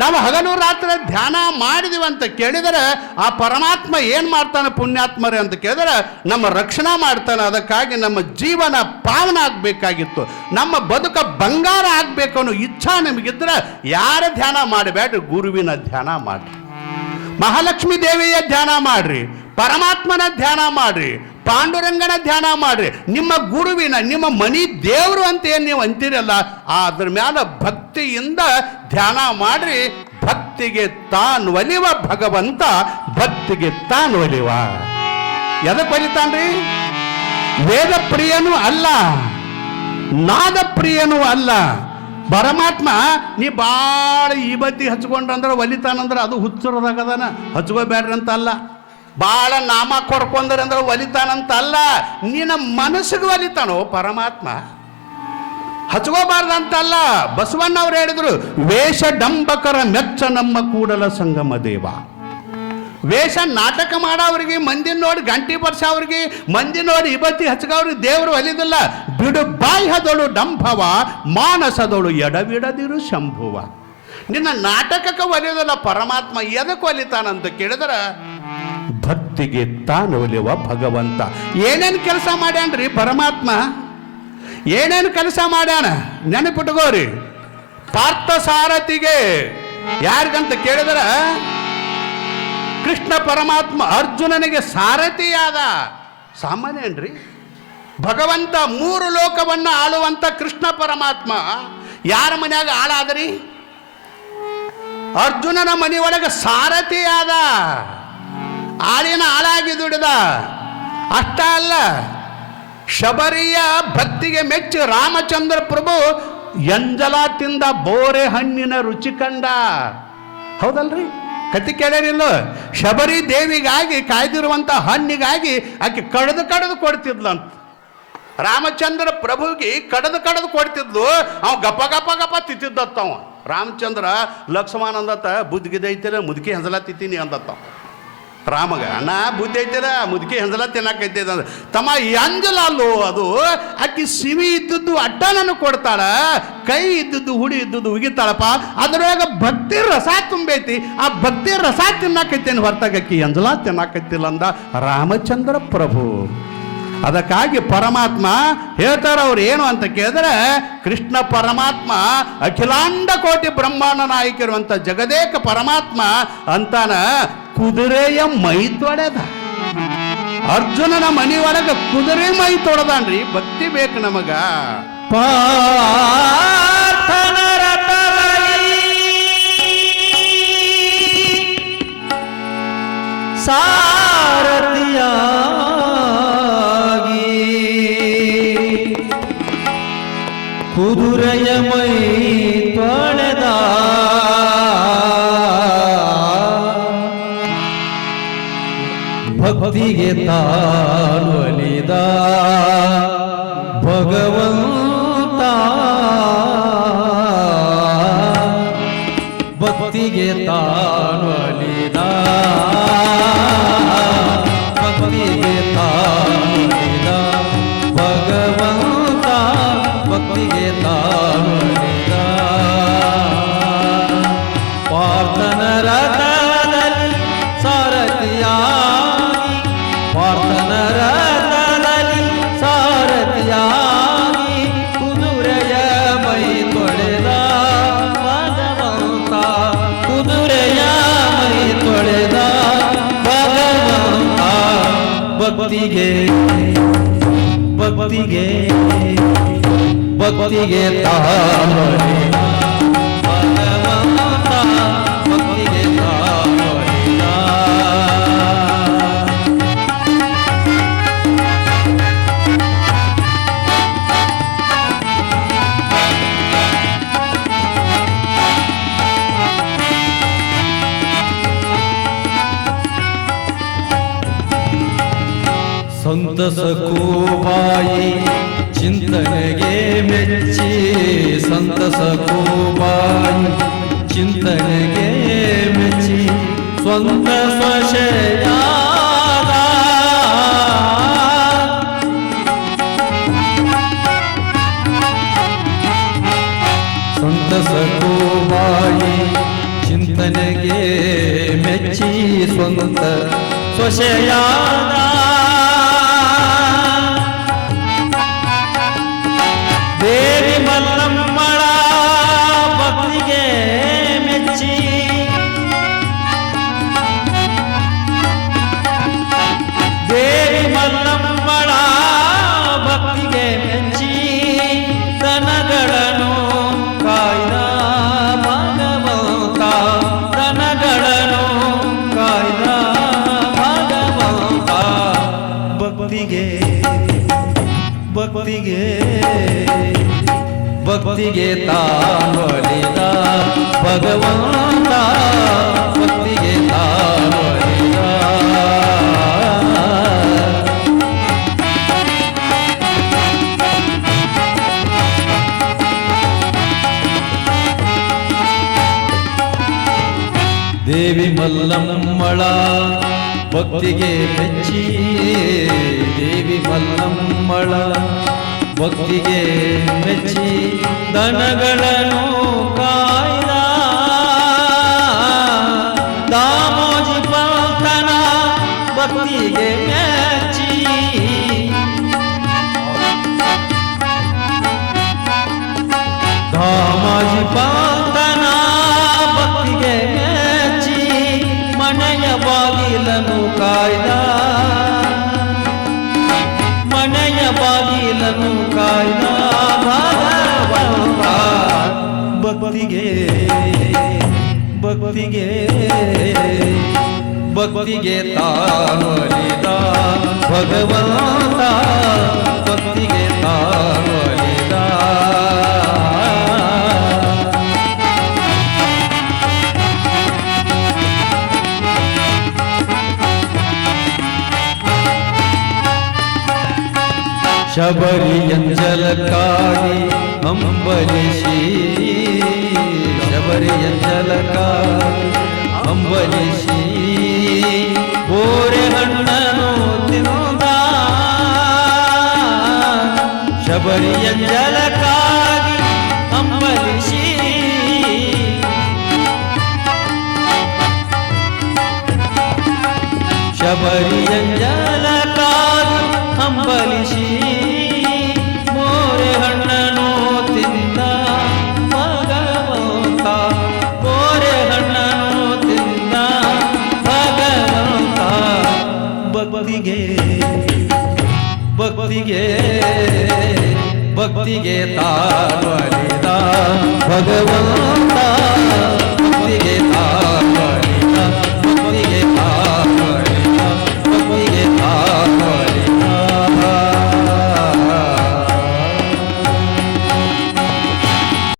ನಾವು ಹಗಲು ರಾತ್ರಿ ಧ್ಯಾನ ಮಾಡಿದೀವಿ ಅಂತ ಕೇಳಿದರೆ ಆ ಪರಮಾತ್ಮ ಏನು ಮಾಡ್ತಾನೆ ಪುಣ್ಯಾತ್ಮರೇ ಅಂತ ಕೇಳಿದರೆ ನಮ್ಮ ರಕ್ಷಣಾ ಮಾಡ್ತಾನೆ. ಅದಕ್ಕಾಗಿ ನಮ್ಮ ಜೀವನ ಪಾವನ ಆಗಬೇಕಾಗಿತ್ತು, ನಮ್ಮ ಬದುಕ ಬಂಗಾರ ಆಗಬೇಕು ಅನ್ನೋ ಇಚ್ಛಾ ನಿಮಗಿದ್ರೆ ಯಾರ ಧ್ಯಾನ ಮಾಡಬೇಡ್ರಿ, ಗುರುವಿನ ಧ್ಯಾನ ಮಾಡಿರಿ, ಮಹಾಲಕ್ಷ್ಮೀ ದೇವಿಯ ಧ್ಯಾನ ಮಾಡ್ರಿ, ಪರಮಾತ್ಮನ ಧ್ಯಾನ ಮಾಡ್ರಿ, ಪಾಂಡುರಂಗನ ಧ್ಯಾನ ಮಾಡ್ರಿ. ನಿಮ್ಮ ಗುರುವಿನ, ನಿಮ್ಮ ಮನಿ ದೇವರು ಅಂತ ಏನು ನೀವು ಅಂತೀರಲ್ಲ, ಅದ್ರ ಮ್ಯಾಲ ಭಕ್ತಿಯಿಂದ ಧ್ಯಾನ ಮಾಡ್ರಿ. ಭಕ್ತಿಗೆ ತಾನು ಒಲಿವ ಭಗವಂತ, ಭಕ್ತಿಗೆ ತಾನು ಒಲಿವ. ಎದಕ್ಕೆ ಒಲಿತಾನ್ರಿ? ವೇದ ಪ್ರಿಯನೂ ಅಲ್ಲ, ನಾದ ಪ್ರಿಯನೂ ಅಲ್ಲ. ಪರಮಾತ್ಮ ನೀ ಭಾಳ ಈ ಬತ್ತಿ ಹಚ್ಕೊಂಡ್ರಂದ್ರೆ ಒಲಿತಾನಂದ್ರೆ ಅದು ಹುಚ್ಚರದಾಗದಾನ, ಹಚ್ಕೋಬೇಡ್ರಿ ಅಂತ ಅಲ್ಲ. ಭಾಳ ನಾಮ ಕೊಡ್ಕೊಂಡ್ರೆ ಅಂದ್ರೆ ಒಲಿತಾನಂತ ಅಲ್ಲ, ನಿನ್ನ ಮನಸ್ಸಿಗೆ ಒಲಿತಾನೋ ಪರಮಾತ್ಮ, ಹಚ್ಕೋಬಾರ್ದಂತಲ್ಲ. ಬಸವಣ್ಣವ್ರು ಹೇಳಿದ್ರು, ವೇಷ ಡಂಬಕರ ಮೆಚ್ಚ ನಮ್ಮ ಕೂಡಲ ಸಂಗಮ ದೇವ. ವೇಷ ನಾಟಕ ಮಾಡೋವ್ರಿಗೆ, ಮಂದಿ ನೋಡಿ ಗಂಟಿ ಬರ್ಸೋವ್ರಿಗೆ, ಮಂದಿ ನೋಡಿ ಇಬತ್ತಿ ಹಚ್ಕೋವ್ರಿಗೆ ದೇವರು ಒಲಿದಿಲ್ಲ. ಬಿಡು ಬಾಹ್ಯದೊಳು ಡಂಭವ, ಮಾನಸದೊಳು ಎಡವಿಡದಿರು ಶಂಭುವ. ನಿನ್ನ ನಾಟಕಕ್ಕೆ ಒಲಿಯೋದಲ್ಲ ಪರಮಾತ್ಮ. ಎದಕ್ಕೆ ಒಲಿತಾನಂತ ಕೇಳಿದ್ರೆ ಭಕ್ತಿಗೆ ತಾನು ಒಲಿಯುವ ಭಗವಂತ. ಏನೇನು ಕೆಲಸ ಮಾಡ್ಯಾನ್ರಿ ಪರಮಾತ್ಮ? ಏನೇನು ಕೆಲಸ ಮಾಡ್ಯಾನ ನೆನಪಿಟ್ಕೋರಿ. ಪಾರ್ಥ ಸಾರಥಿಗೆ ಯಾರಿಗಂತ ಕೇಳಿದ್ರೆ ಕೃಷ್ಣ ಪರಮಾತ್ಮ ಅರ್ಜುನನಿಗೆ ಸಾರಥಿಯಾದ. ಸಾಮಾನ್ಯ ಏನ್ರಿ? ಭಗವಂತ ಮೂರು ಲೋಕವನ್ನು ಆಳುವಂತ ಕೃಷ್ಣ ಪರಮಾತ್ಮ ಯಾರ ಮನ್ಯಾಗ ಆಳಾದ್ರಿ? ಅರ್ಜುನನ ಮನೆಯೊಳಗೆ ಸಾರಥಿಯಾದ, ಆಳಿನ ಆಳಾಗಿ ದುಡಿದ. ಅಷ್ಟ ಅಲ್ಲ, ಶಬರಿಯ ಭಕ್ತಿಗೆ ಮೆಚ್ಚಿ ರಾಮಚಂದ್ರ ಪ್ರಭು ಎಂಜಲ ತಿಂದ ಬೋರೆ ಹಣ್ಣಿನ ರುಚಿ ಕಂಡ. ಹೌದಲ್ರಿ? ಕತಿ ಕೇಳೇನಿಲ್ಲ? ಶಬರಿ ದೇವಿಗಾಗಿ ಕಾಯ್ದಿರುವಂಥ ಹಣ್ಣಿಗಾಗಿ ಆಕೆ ಕಡ್ದು ಕೊಡ್ತಿದ್ಲಂತ. ರಾಮಚಂದ್ರ ಪ್ರಭುಗೆ ಕಡ್ದು ಕೊಡ್ತಿದ್ಲು. ಅವ ಗಪ ಗಪ ಗಪ ತಿಂತಿದ್ದತ್ತವ. ರಾಮಚಂದ್ರ ಲಕ್ಷ್ಮಣ ಅಂದತ್ತ, ಬುದ್ಧಿಗಿದೆ ಐತಿರ ಮುದುಕಿ ಹಂಜಲ ತಿಂತೀನಿ ಅಂದತ್ತ. ರಾಮಗ, ಅಣ್ಣ ಬುದ್ಧಿ ಐತಿರ ಮುದುಕಿ ಹಂಜಲ ತಿನ್ನಕೈತಿದ ಅಂದ್ರೆ, ತಮ್ಮ ಎಂಜಲ ಅಲ್ಲೋ ಅದು, ಆಕಿ ಸಿವಿ ಇದ್ದದ್ದು ಅಡ್ಡ ನನಗೆ ಕೊಡ್ತಾಳ, ಕೈ ಇದ್ದದ್ದು ಹುಡಿ ಇದ್ದದ್ದು ಉಗಿತಾಳಪ್ಪ. ಅದ್ರೊಳಗೆ ಭಕ್ತಿ ರಸ ತುಂಬೈತಿ, ಆ ಭಕ್ತಿ ರಸ ತಿನ್ನಕೈತೇನು ಹೊರತಾಗಕ್ಕಿ ಎಂಜಲ ತಿನ್ನಕೈತಿಲ್ಲ ಅಂದ ರಾಮಚಂದ್ರ ಪ್ರಭು. ಅದಕ್ಕಾಗಿ ಪರಮಾತ್ಮ ಹೇಳ್ತಾರ ಅವ್ರು ಏನು ಅಂತ ಕೇಳಿದ್ರೆ, ಕೃಷ್ಣ ಪರಮಾತ್ಮ ಅಖಿಲಾಂಡ ಕೋಟಿ ಬ್ರಹ್ಮಾಂಡ ನಾಯಕಿರುವಂಥ ಜಗದೇಕ ಪರಮಾತ್ಮ ಅಂತಾನ ಕುದುರೆಯ ಮೈ ತೊಳೆದ. ಅರ್ಜುನನ ಮನೆಯೊಳಗೆ ಕುದುರೆ ಮೈ ತೊಳೆದಾನ್ರಿ. ಭಕ್ತಿ ಬೇಕು ನಮಗ. ಸಾರಥಿಯ ಕುದುರೆಯ ಮೈ ತೊಳೆದ, ಭಕ್ತಿಗೆ ತಾನೊಲಿದ ಭಗವಂತ, ಭಕ್ತಿಗೆ ತಾನೊಲಿದ, ಭಕ್ತಿಗೆ ತಾನೊಲಿದ ಭಗವಂತ, ಭಕ್ತಿಗೆ ತಾನೊಲಿದ. ಪಾರ್ಥನ ರಥದಲ್ಲಿ ಸಾರಥಿಯಾಗಿ, ಪಾರ್ಥನ ರಥದಲ್ಲಿ ಸಾರಥಿಯಾಗಿ, ಕುದುರೆಯ ಮೈ ತೊಳೆದ ಭಗವಂತ, ಕುದುರೆಯ ಮೈ ತೊಳೆದ ಭಗವಂತ. ಭಕ್ತಿಗೆ ಭಕ್ತಿಗೆ ಭಕ್ತಿಗೆ ತಾನೊಲಿದ ಭಗವಂತ, ಭಕ್ತಿಗೆ ತಾನೊಲಿದ. ಸಂತಸ ಕೂಬಾಯಿ ಚಿಂತನೆಗೆ ಮೆಚ್ಚಿ, ಸಂತಸ ಕೂಬಾಯಿ ಚಿಂತನೆಗೆ ಮೆಚ್ಚಿ, ಸ್ವಂತ ಸ್ವಶಯಾದ ಸಂತಸ ಕೂಬಾಯಿ ಸೊಸೆಯಾದ ದೇವಿ ಮಲ್ಲಮ್ಮಳ ಭಕ್ತಿಗೆ ಮೆಚ್ಚಿ ದೇವಿ ಮಲ್ಲಮ್ಮಳ ಭಕ್ತಿಗೆ ಮೆಚ್ಚಿ ದನಗಳನ್ನು ಕಾಯ್ದ ಭಗವಂತ ದನಗಳನ್ನು ಕಾಯ್ದ ಭಗವಂತ ಭಕ್ತಿಗೆ ಭಕ್ತಿಗೆ ಭಕ್ತಿಗೆ ತಾವಲಿದ ಭಗವಂತ ಭಕ್ತಿಗೆ ತಾವಲಿದ ದೇವಿ ಮಲ್ಲಮ್ಮಳ ಭಕ್ತಿಗೆ ಮೆಚ್ಚಿ ದೇವಿ ಮಲ್ಲಮ್ಮಳ ಭಕ್ತಿಗೆ ಮೆಚ್ಚಿ ದನಗಳನ್ನು ಕಾಯ್ದ ದಾಮೋಜಿ ಪಂಥನ ಭಕ್ತಿಗೆ ಮೆಚ್ಚಿ ದಾಮೋಜಿ ಪಂಥನ ಭಕ್ತಿಗೆ ಮೆಚ್ಚಿ ಮನೆಯ ಬಾಗಿಲನ್ನು ಕಾಯ್ದ ಮನೆಯ ಬಾಗಿಲನ್ನು ಕಾಯ್ದ ಭಗವಂತ ಭಕ್ತಿಗೆ ಭಕ್ತಿಗೆ ಭಕ್ತಿಗೆ ತಾವಲಿದ ಭಗವಂತ ಭಕ್ತಿಗೆ ತಾವಲಿದ ಶಬರಿಯಂಜಲಕ್ಕಾಗಿ ಅಂಬಲಿಸಿ ಶಬರಿಯಂಜಲಕ್ಕಾಗಿ ಅಂಬಲಿಸಿ ಬೋರೆ ಹಣ್ಣನು ತಿಂದ ಶಬರಿಯಂಜಲಕ್ಕಾಗಿ ಅಂಬಲಿಸಿ ಶಬರಿಯಂಜಲಕ್ಕಾಗಿ ಅಂಬಲಿಸಿ ಬೋರೆ ಹಣ್ಣನು ತಿಂದ ಭಗವಂತ ಬೋರೆ ಹಣ್ಣನು ತಿಂದ ಭಗವಂತ ಭಕ್ತಿಗೆ ಭಕ್ತಿಗೆ ಭಕ್ತಿಗೆ ತಾವಲಿದ ಭಗವಂತ